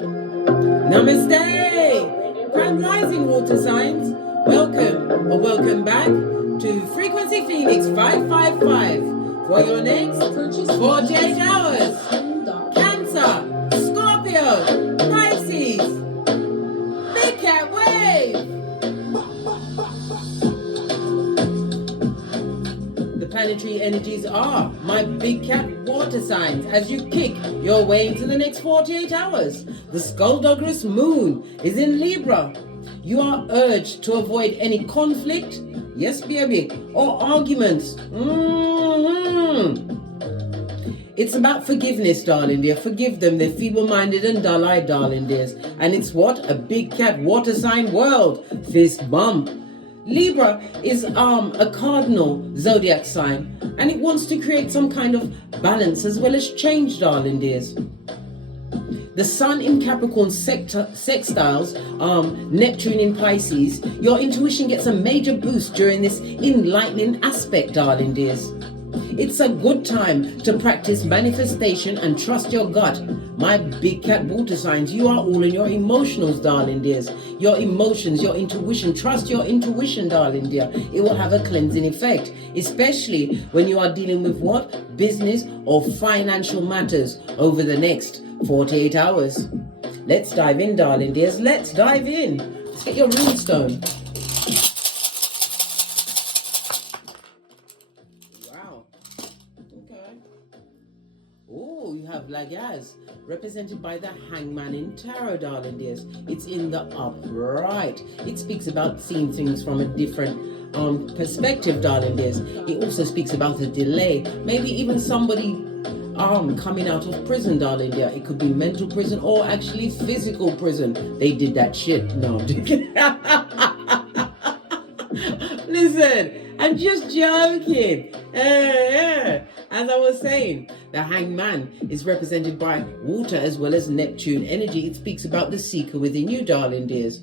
Namaste! Grand Rising Water Signs. Welcome or welcome back to Frequency Phoenix 555 for your next 48 hours. Cancer, Scorpio, Pisces, Big Cat Wave. The planetary energies are my big cat water signs as you kick your way into the next 48 hours. The skullduggerous moon is in Libra. You are urged to avoid any conflict, yes baby, or arguments. It's about forgiveness, darling dear. Forgive them, they're feeble-minded and dull-eyed, darling dears. And it's what? A big cat water sign world. Fist bump. Libra is a cardinal zodiac sign, and it wants to create some kind of balance as well as change, darling dears. The Sun in Capricorn sextiles Neptune in Pisces. Your intuition gets a major boost during this enlightening aspect, darling dears. It's a good time to practice manifestation and trust your gut. My big cat water signs, you are all in your emotionals, darling dears. Your emotions, your intuition. Trust your intuition, darling dear. It will have a cleansing effect, especially when you are dealing with what? Business or financial matters over the next 48 hours. Let's dive in, darling dears. Let's dive in. Let's get your runestone. Oh, you have Lagaz, represented by the Hangman in Tarot, darling dears. It's in the upright. It speaks about seeing things from a different perspective, darling dears. It also speaks about a delay. Maybe even somebody coming out of prison, darling dear. It could be mental prison or actually physical prison. They did that shit. No, I'm joking. Listen, I'm just joking. As I was saying, the Hangman is represented by water as well as Neptune energy. It speaks about the seeker within you, darling dears.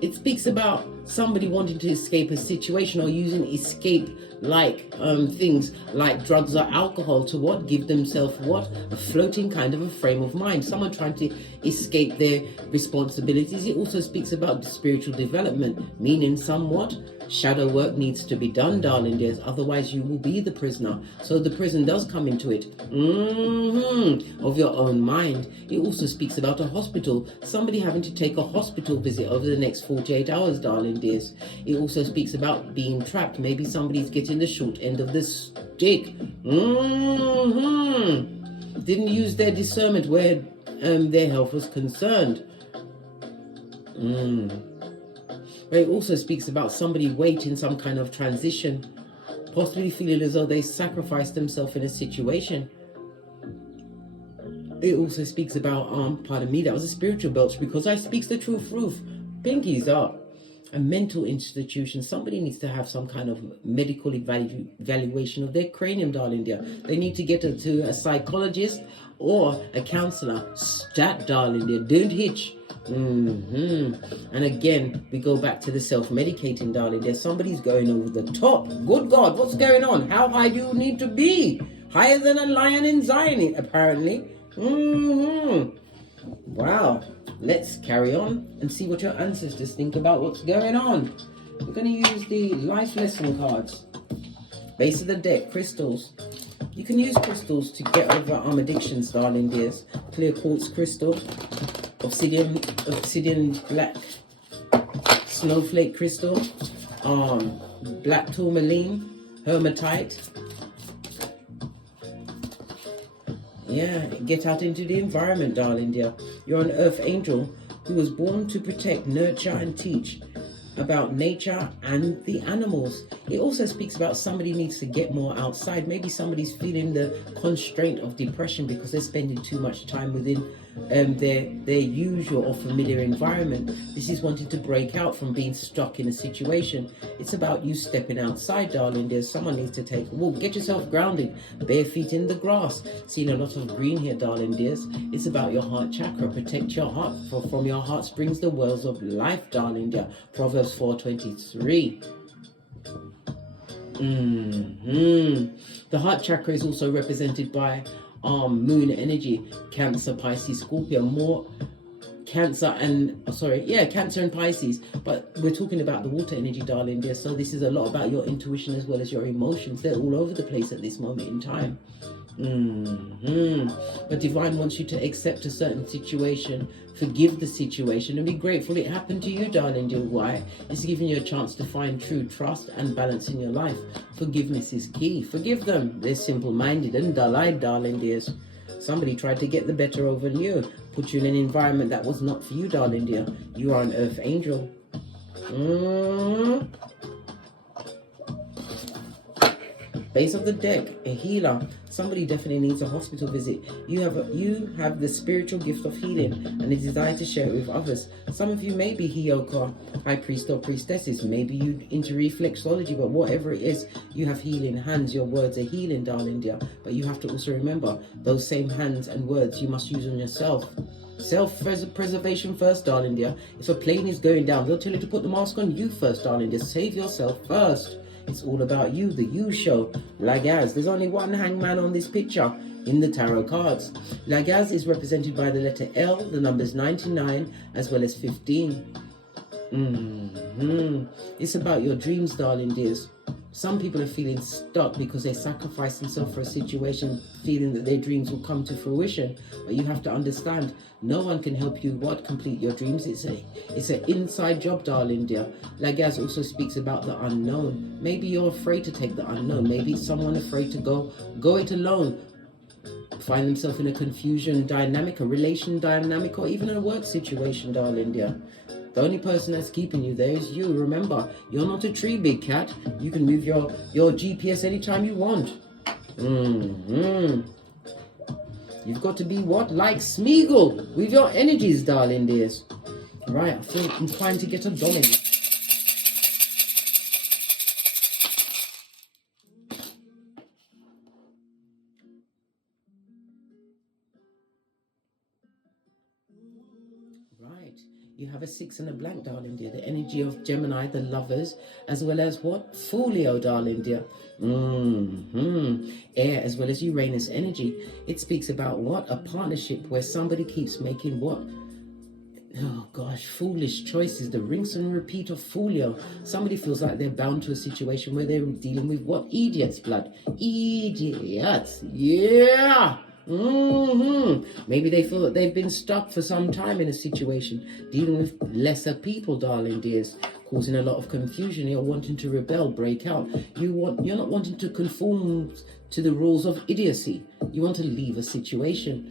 It speaks about somebody wanting to escape a situation or using escape like things like drugs or alcohol to what? Give themselves what? A floating kind of a frame of mind. Someone trying to escape their responsibilities. It also speaks about spiritual development, meaning somewhat shadow work needs to be done, darling dears. Otherwise you will be the prisoner. So the prison does come into it. Of your own mind. It also speaks about a hospital. Somebody having to take a hospital visit over the next 48 hours, darling dears. It also speaks about being trapped. Maybe somebody's getting the short end of the stick. Didn't use their discernment where their health was concerned. But it also speaks about somebody waiting some kind of transition, possibly feeling as though they sacrificed themselves in a situation. It also speaks about, pardon me, that was a spiritual belch because I speaks the truth. Pinkies up. A mental institution. Somebody needs to have some kind of medical evaluation of their cranium, darling dear. They need to get to a psychologist or a counselor. Stat, darling dear. Don't hitch. And again, we go back to the self-medicating, darling dear. Somebody's going over the top. Good God, what's going on? How high do you need to be? Higher than a lion in Zion, apparently. Wow. Let's carry on and see what your ancestors think about what's going on. We're going to use the life lesson cards. Base of the deck, crystals. You can use crystals to get over addictions, darling dears. Clear quartz crystal, obsidian black, snowflake crystal, black tourmaline, hematite. Yeah, get out into the environment, darling dear. You're an earth angel who was born to protect, nurture, and teach about nature and the animals. It also speaks about somebody needs to get more outside. Maybe somebody's feeling the constraint of depression because they're spending too much time within their usual or familiar environment. This is wanting to break out from being stuck in a situation. It's about you stepping outside, darling. There's someone needs to take a walk. Get yourself grounded, bare feet in the grass. Seeing a lot of green here, darling dears. It's about your heart chakra. Protect your heart, for from your heart springs the wells of life, darling dear. Proverbs 4:23. The heart chakra is also represented by moon energy, Cancer, Pisces, Scorpio, more Cancer and Cancer and Pisces, but we're talking about the water energy, darling dear. So this is a lot about your intuition as well as your emotions. They're all over the place at this moment in time. But divine wants you to accept a certain situation, forgive the situation, and be grateful it happened to you, darling dear. Why? It's giving you a chance to find true trust and balance in your life. Forgiveness is key. Forgive them. They're simple-minded and dull-eyed, darling dears. Somebody tried to get the better over you, put you in an environment that was not for you, darling dear. You are an earth angel. Base of the deck, a healer. Somebody definitely needs a hospital visit. You have the spiritual gift of healing and a desire to share it with others. Some of you may be HEYOKA High Priest or Priestesses. Maybe you into reflexology, but whatever it is, you have healing hands. Your words are healing, darling dear. But you have to also remember those same hands and words you must use on yourself. Self-preservation first, darling dear. If a plane is going down, they'll tell you to put the mask on you first, darling dear. Save yourself first. It's all about you, the you show. Lagaz, there's only one hangman on this picture in the tarot cards. Lagaz is represented by the letter L, the numbers 99, as well as 15. It's about your dreams, darling dears. Some people are feeling stuck because they sacrifice themselves for a situation, feeling that their dreams will come to fruition. But you have to understand, no one can help you complete your dreams. It's an inside job, darling dear. Lagaz also speaks about the unknown. Maybe you're afraid to take the unknown. Maybe it's someone afraid to go it alone. Find themselves in a confusion dynamic, a relation dynamic, or even a work situation, darling dear. The only person that's keeping you there is you. Remember, you're not a tree, big cat. You can move your GPS anytime you want. You've got to be what? Like Smeagol with your energies, darling dears. Right, I feel I'm trying to get a dominant. Right. You have a 6 and a blank, darling dear. The energy of Gemini, the lovers, as well as what? Folio, darling dear. Air, as well as Uranus energy. It speaks about what? A partnership where somebody keeps making what? Oh gosh, foolish choices. The rinse and repeat of Folio. Somebody feels like they're bound to a situation where they're dealing with what? Idiots, blood. Idiots. Yeah. Maybe they feel that they've been stuck for some time in a situation, dealing with lesser people, darling dears, causing a lot of confusion. You're wanting to rebel, break out. You're not wanting to conform to the rules of idiocy. You want to leave a situation.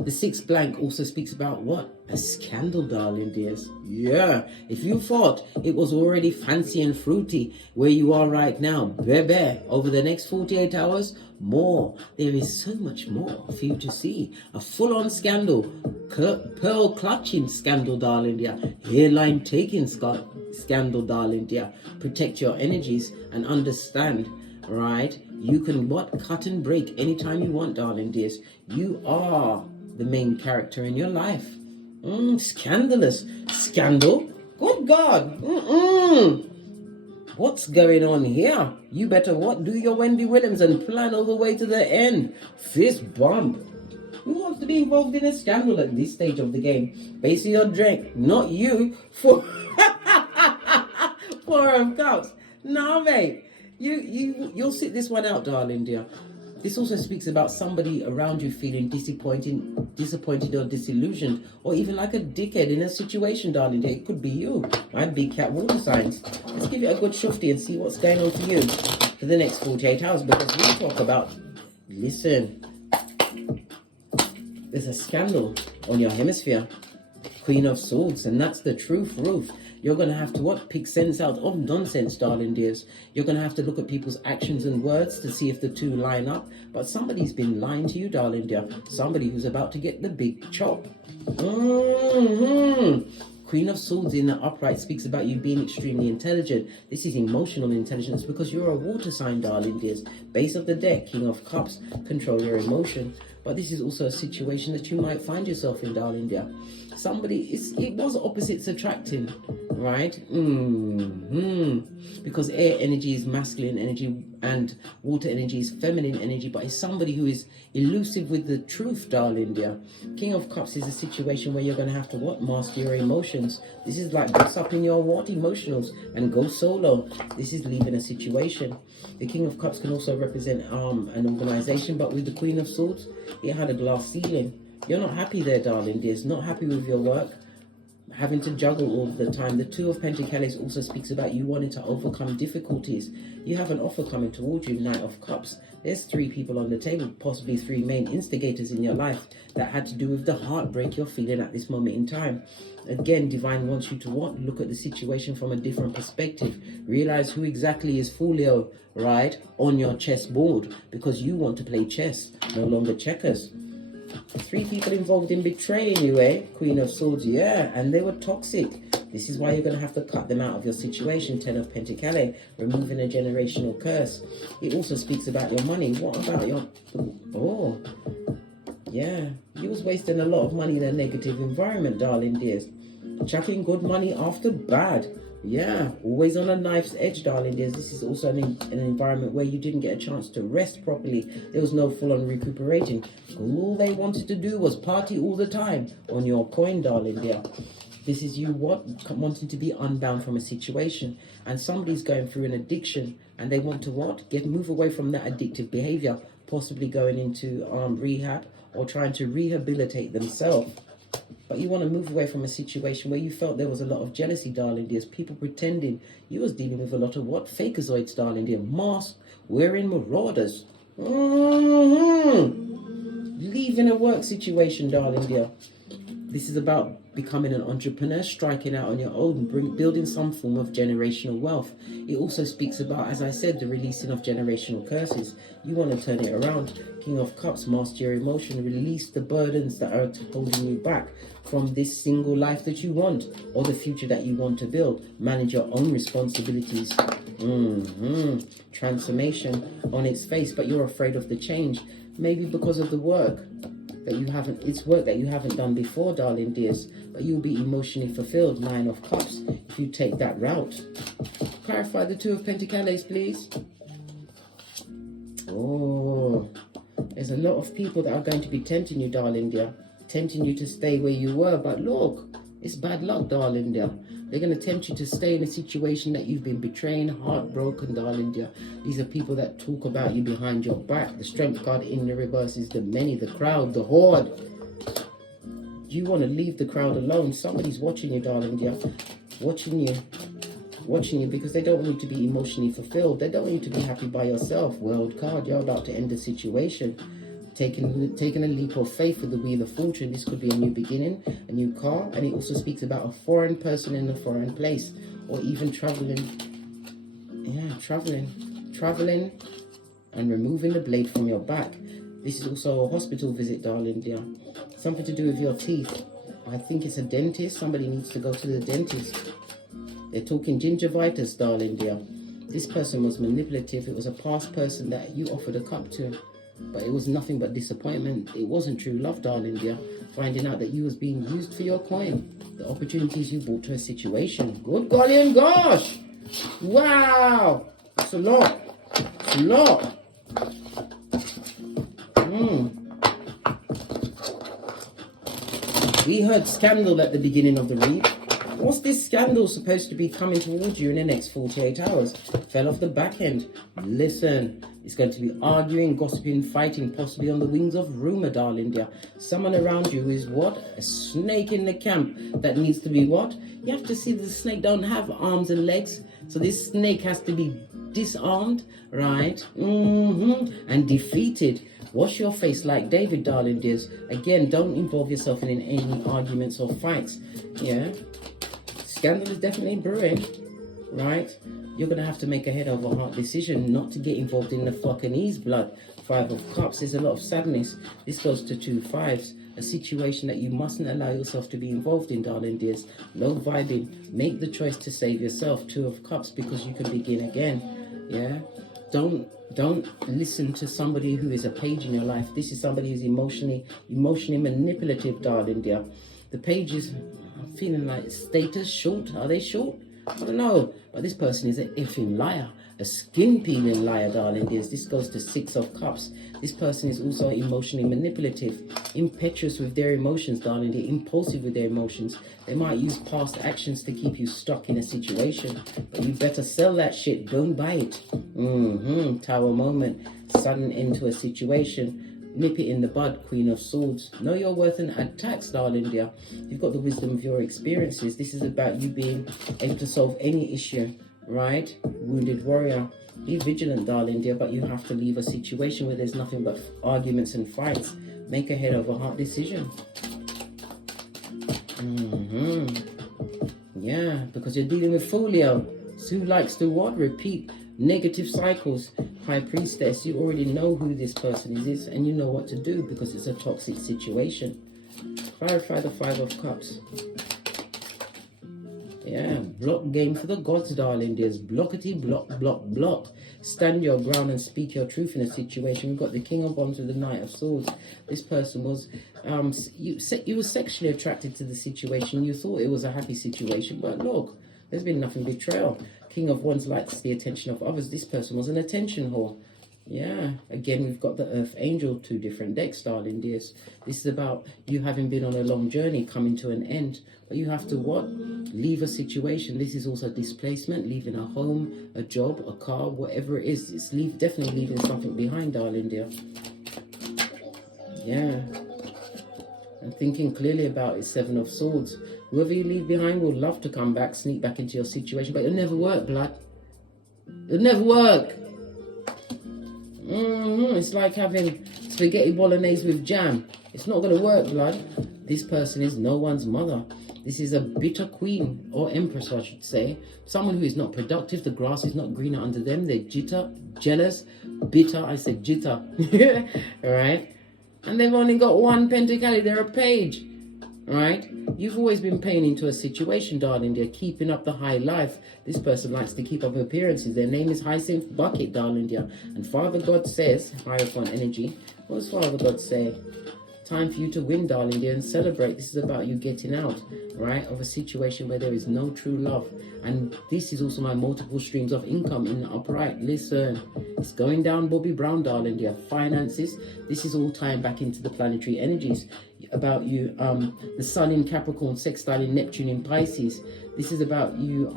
The 6 blank also speaks about what? A scandal, darling dears. Yeah, if you thought it was already fancy and fruity where you are right now, baby, over the next 48 hours, more. There is so much more for you to see. A full-on scandal, pearl clutching scandal, darling dear. Hairline taking scandal, darling dear. Protect your energies and understand, right? You can what? Cut and break anytime you want, darling dears. You are the main character in your life. Scandalous. Scandal? Good God. What's going on here? You better what? Do your Wendy Williams and plan all the way to the end. Fist bump. Who wants to be involved in a scandal at this stage of the game? Basically your drink. Not you. Four of Cups. No, mate. You'll sit this one out, darling dear. This also speaks about somebody around you feeling disappointed or disillusioned, or even like a dickhead in a situation, darling dear. It could be you. My big cat water signs. Let's give it a good shufty and see what's going on for you for the next 48 hours, because we talk about, listen, there's a scandal on your hemisphere. Queen of Swords, and that's the truth, Ruth. You're going to have to what? Pick sense out of nonsense, darling dears. You're going to have to look at people's actions and words to see if the two line up. But somebody's been lying to you, darling dear. Somebody who's about to get the big chop. Queen of Swords in the upright speaks about you being extremely intelligent. This is emotional intelligence because you're a water sign, darling dears. Base of the deck, King of Cups, control your emotion. But this is also a situation that you might find yourself in, darling dear. It was opposites attracting, right? Because air energy is masculine energy and water energy is feminine energy, but it's somebody who is elusive with the truth, darling dear. King of Cups is a situation where you're going to have to master your emotions. This is like what's up in your emotionals and go solo. This is leaving a situation. The King of Cups can also represent an organization, but with the Queen of Swords, it had a glass ceiling. You're not happy there, darling dears. Not happy with your work. Having to juggle all the time. The Two of Pentacles also speaks about you wanting to overcome difficulties. You have an offer coming towards you, Knight of Cups. There's 3 people on the table, possibly 3 main instigators in your life that had to do with the heartbreak you're feeling at this moment in time. Again, Divine wants you to look at the situation from a different perspective. Realize who exactly is Folio, right, on your chessboard, because you want to play chess, no longer checkers. 3 people involved in betraying you, eh? Queen of Swords, yeah, and they were toxic. This is why you're going to have to cut them out of your situation. 10 of Pentacles, removing a generational curse. It also speaks about your money. What about your... Oh, yeah. You was wasting a lot of money in a negative environment, darling dears. Chucking good money after bad. Yeah, always on a knife's edge, darling dears. This is also an environment where you didn't get a chance to rest properly. There was no full-on recuperating. All they wanted to do was party all the time on your coin, darling dear. This is you wanting to be unbound from a situation, and somebody's going through an addiction, and they want to move away from that addictive behavior, possibly going into rehab or trying to rehabilitate themselves. But you want to move away from a situation where you felt there was a lot of jealousy, darling dears. People pretending. You was dealing with a lot of Fakeazoids, darling dear. Mask wearing marauders. Leaving a work situation, darling dear. This is about becoming an entrepreneur, striking out on your own, building some form of generational wealth. It also speaks about, as I said, the releasing of generational curses. You want to turn it around. King of Cups, master your emotion, release the burdens that are holding you back from this single life that you want or the future that you want to build. Manage your own responsibilities. Transformation on its face, but you're afraid of the change. Maybe because of the work that you haven't, it's work that you haven't done before, darling dears, but you'll be emotionally fulfilled. 9 of Cups, if you take that route. Clarify the 2 of Pentacles, please. Oh, there's a lot of people that are going to be tempting you, darling dear, tempting you to stay where you were, but look, it's bad luck, darling dear. They're going to tempt you to stay in a situation that you've been betraying, heartbroken, darling dear. These are people that talk about you behind your back. The Strength card in the reverse is the many, the crowd, the horde. You want to leave the crowd alone. Somebody's watching you, darling dear. Watching you because they don't want you to be emotionally fulfilled. They don't want you to be happy by yourself. World card, you're about to end the situation. Taking a leap of faith with the Wheel of Fortune. This could be a new beginning, a new car, and it also speaks about a foreign person in a foreign place, or even traveling. Yeah, traveling and removing the blade from your back. This is also a hospital visit, darling dear. Something to do with your teeth. I think it's a dentist. Somebody needs to go to the dentist. They're talking gingivitis, darling dear. This person was manipulative. It was a past person that you offered a cup to. But it was nothing but disappointment. It wasn't true love, darling dear. Finding out that you was being used for your coin. The opportunities you brought to a situation. Good golly and gosh. Wow. It's a lot. It's a lot. We heard scandal at the beginning of the read. What's this scandal supposed to be coming towards you in the next 48 hours? Fell off the back end. Listen, it's going to be arguing, gossiping, fighting, possibly on the wings of rumor, darling dear. Someone around you is what? A snake in the camp that needs to be what? You have to see the snake don't have arms and legs. So this snake has to be disarmed, right? And defeated. Wash your face like David, darling dears. Again, don't involve yourself in any arguments or fights. Yeah. Scandal is definitely brewing, right? You're going to have to make a head over heart decision not to get involved in the fucking blood. 5 of Cups, there's a lot of sadness. This goes to 2 5s. a situation that you mustn't allow yourself to be involved in, darling dears. Low vibing. Make the choice to save yourself. 2 of Cups, because you can begin again. Yeah. Don't listen to somebody who is a page in your life. This is somebody who's emotionally manipulative, darling dear. The pages, I'm feeling like status short. Are they short? I don't know. But this person is an effing liar. A skin peeling liar, darling dears. This goes to 6 of Cups. This person is also emotionally manipulative, impetuous with their emotions, darling dear, impulsive with their emotions. They might use past actions to keep you stuck in a situation, but you better sell that shit. Don't buy it. Tower moment. Sudden end to a situation. Nip it in the bud, Queen of Swords. Know your worth and attacks, darling dear. You've got the wisdom of your experiences. This is about you being able to solve any issue. Right? Wounded warrior. Be vigilant, darling dear, but you have to leave a situation where there's nothing but arguments and fights. Make a head over heart decision. Yeah, because you're dealing with folio. Who likes to what? Repeat negative cycles. High Priestess, you already know who this person is, and you know what to do because it's a toxic situation. Clarify the 5 of Cups. Yeah, block game for the gods, darling dears. Blockety, block, block, block. Stand your ground and speak your truth in a situation. We've got the King of Wands with the Knight of Swords. This person was, you were sexually attracted to the situation. You thought it was a happy situation, but look, there's been nothing betrayal. King of Wands likes the attention of others. This person was an attention whore. Yeah, again, we've got the Earth Angel, 2 different decks, darling dears. This is about you having been on a long journey, coming to an end. But you have to what? Leave a situation. This is also displacement, leaving a home, a job, a car, whatever it is. It's definitely leaving something behind, darling dear. Yeah. And thinking clearly about it, 7 of Swords. Whoever you leave behind will love to come back, sneak back into your situation, but it'll never work, blood. It'll never work. It's like having spaghetti bolognese with jam. It's not going to work, blood. This person is no one's mother. This is a bitter queen, or empress, I should say. Someone who is not productive. The grass is not greener under them. They're jealous, bitter. I said jitter. All right? And they've only got 1 pentacles. They're a page. All right? You've always been paying into a situation, darling. They're keeping up the high life. This person likes to keep up appearances. Their name is Hyacinth Bucket, darling dear. And Father God says, Hierophant energy. What does Father God say? Time for you to win, darling dear, and celebrate. This is about you getting out, right, of a situation where there is no true love. And this is also my multiple streams of income in the upright. Listen, it's going down, Bobby Brown, darling dear. Finances. This is all tying back into the planetary energies about you. The Sun in Capricorn, sextile in Neptune in Pisces. This is about you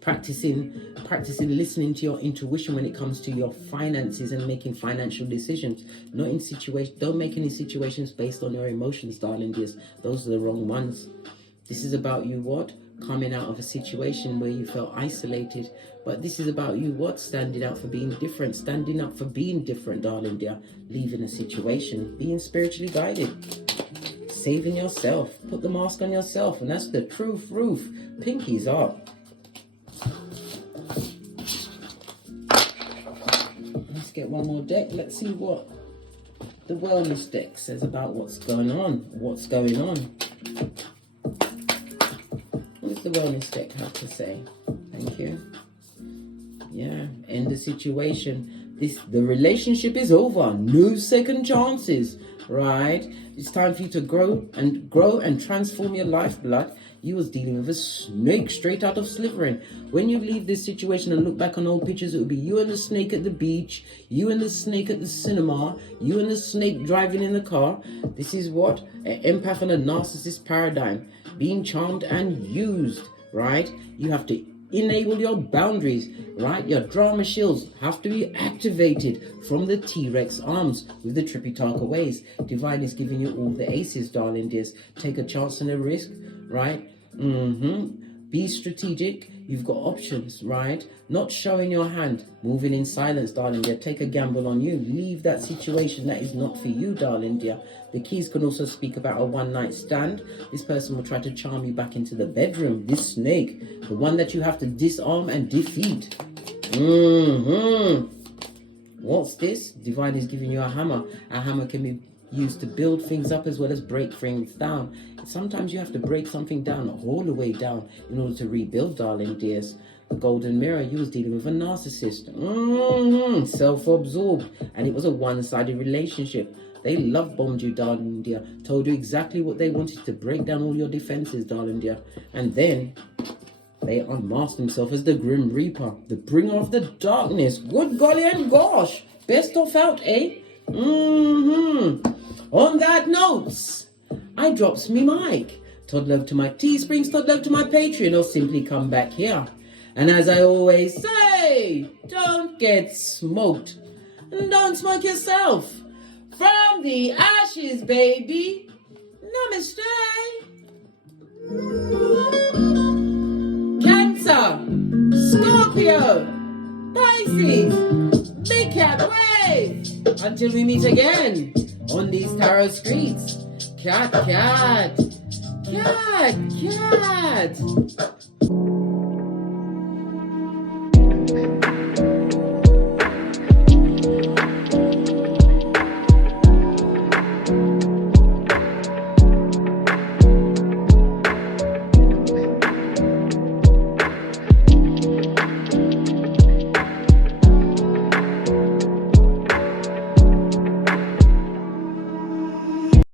practicing listening to your intuition when it comes to your finances and making financial decisions. Not in situation. Don't make any situations based on your emotions, darling dears. Those are the wrong ones. This is about you what? Coming out of a situation where you felt isolated. But this is about you what? Standing out for being different. Standing up for being different, darling dear. Leaving a situation. Being spiritually guided. Saving yourself. Put the mask on yourself. And that's the truth roof. Pinkies up. Let's get one more deck. Let's see what the wellness deck says about what's going on. What's going on? What does the wellness deck have to say? Thank you. Yeah, end the situation. The relationship is over. No second chances, right? It's time for you to grow and transform your life, blood. You was dealing with a snake straight out of Slytherin. When you leave this situation and look back on old pictures, it would be you and the snake at the beach, you and the snake at the cinema, you and the snake driving in the car. This is what? An empath and a narcissist paradigm. Being charmed and used, right? You have to enable your boundaries, right? Your drama shields have to be activated from the T-Rex arms with the Tripitaka ways. Divine is giving you all the aces, darling dears. Take a chance and a risk, right? Be strategic. You've got options, right? Not showing your hand. Moving in silence, darling dear. Take a gamble on you. Leave that situation that is not for you, darling dear. The keys can also speak about a one-night stand. This person will try to charm you back into the bedroom. This snake, the one that you have to disarm and defeat. What's this? Divine is giving you a hammer. A hammer can be used to build things up as well as break things down. Sometimes you have to break something down all the way down in order to rebuild, darling dears. The golden mirror, you was dealing with a narcissist, self-absorbed, and it was a one-sided relationship. They love bombed you, darling dear, told you exactly what they wanted to break down all your defenses, darling dear, and then they unmasked themselves as the Grim Reaper, the bringer of the darkness. Good golly and gosh, best of out, eh? On that note, I drops me mic. Todd love to my Teesprings, Todd love to my Patreon, or simply come back here. And as I always say, don't get smoked. And don't smoke yourself. From the ashes, baby. Namaste. Cancer, Scorpio, Pisces, big cat wave. Until we meet again on these tarot streets. Cat, cat, cat, cat.